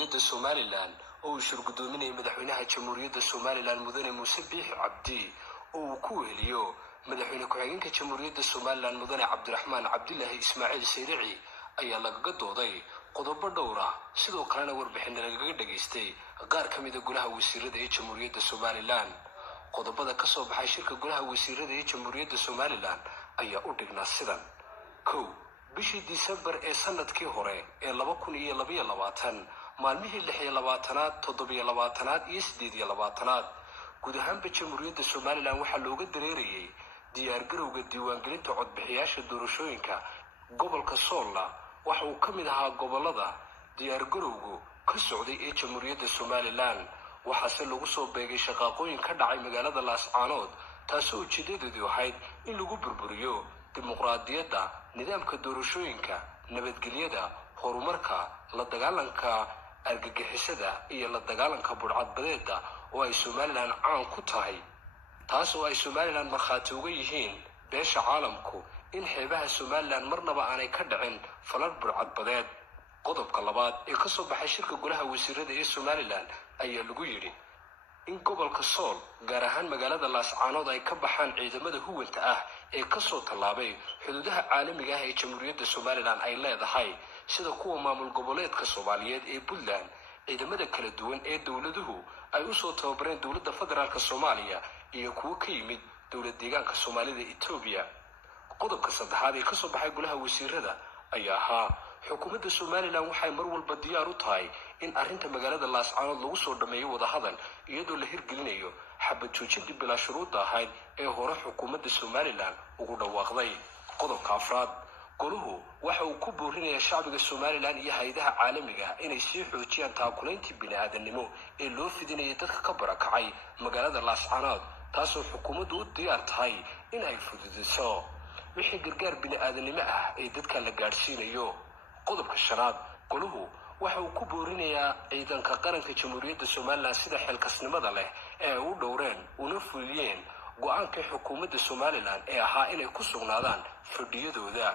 jamhuuriyadda Somaliland oo uu shirgudoominayay madaxweynaha jamhuuriyadda Somaliland mudane Muuse Biixi Cabdi oo uu ku weheliyo madaxweyne ku-xigeenka jamhuuriyadda Somaliland mudane Cabdiraxmaan Cabdilaahi Ismaaciil Sayrici ayaa lagaga dooday qodobo dhowr ah sidoo kalena warbixin lagaga dhageystay qaar ka mid ah golaha wasiirada ee jamhuuriyadda Somaliland. qodobada ka soo baxay shirka golaha wasiirada ee jamhuuriyadda Somaliland ayaa u dhignaa sidan: 1. bishii Disembar ee sanadkii hore ee 2022 maalmihii 26aad 27aad iyo 28aad guud ahaanba jamhuuriyadda Somaliland waxaa looga dareerayay diyaargarowga diiwaangelinta codbixiyaasha doorashooyinka. gobolka Soolna waxa uu ka mid ahaa gobolada diyaargarowgu ka socday ee jamhuuriyadda Somaliland, waxaase lagu soo beegay shaqaaqooyin ka dhacay magaalada Laascaanood taasoo ujeedadeedu ahayd in lagu burburiyo dimuqraadiyadda, nidaamka doorashooyinka, nabadgelyada, horumarka, la dagaalanka argagixisada iyo la dagaalanka budhcadbadeedda oo ay Somaliland caan ku tahay, taas oo ay Somaliland markhaati uga yihiin beesha caalamku in xeebaha Somaliland marnaba aanay ka dhicin falal budhcadbadeed. qodobka labaad ee ka soo baxay shirka golaha wasiirada ee Somaliland ayaa lagu yidhi in gobolka Sool gaar ahaan magaalada Laascaanood ay ka baxaan ciidamada huwanta ah ee ka soo tallaabay xuduudaha caalamiga ah ee jamhuuriyadda Somaliland ay leedahay, sida kuwa maamul goboleedka Soomaaliyeed ee Puntland, ciidamada kala duwan ee dawladuhu ay u soo tababareen dawladda federaalka Soomaaliya iyo kuwa ka yimid dawlad deegaanka Soomaalida Itoobiya. qodobka saddexaad ee ka soo baxay golaha wasiirada ayaa ahaa xukuumadda Somaliland waxay mar walba diyaar u tahay in arrinta magaalada Laascaanood lagu soo dhameeyo wadahadal iyadoo la hirgelinayo xabad joojintii bilaa shuruud ahayd ee hore xukuumadda Somaliland ugu dhawaaqday. qodobka afraad, goluhu waxa uu ku boorinayaa shacbiga Somaliland iyo hay'adaha caalamiga ah inay sii xoojiyaan taakulayntii bini'aadanimo ee loo fidinayay dadka ka barakacay magaalada Laascaanood, taasoo xukuumaddu u diyaar tahay in ay fududiso wixii gargaar bini'aadanimo ah ee dadka la gaadhsiinayo. qodobka shanaad, goluhu waxa uu ku boorinayaa ciidanka qaranka jamhuuriyadda Somaliland sida xilkasnimada leh ee ay u dhowreen una fuliyeen go'aankii xukuumadda Somaliland ee ahaa inay ku sugnaadaan fadhiyadooda.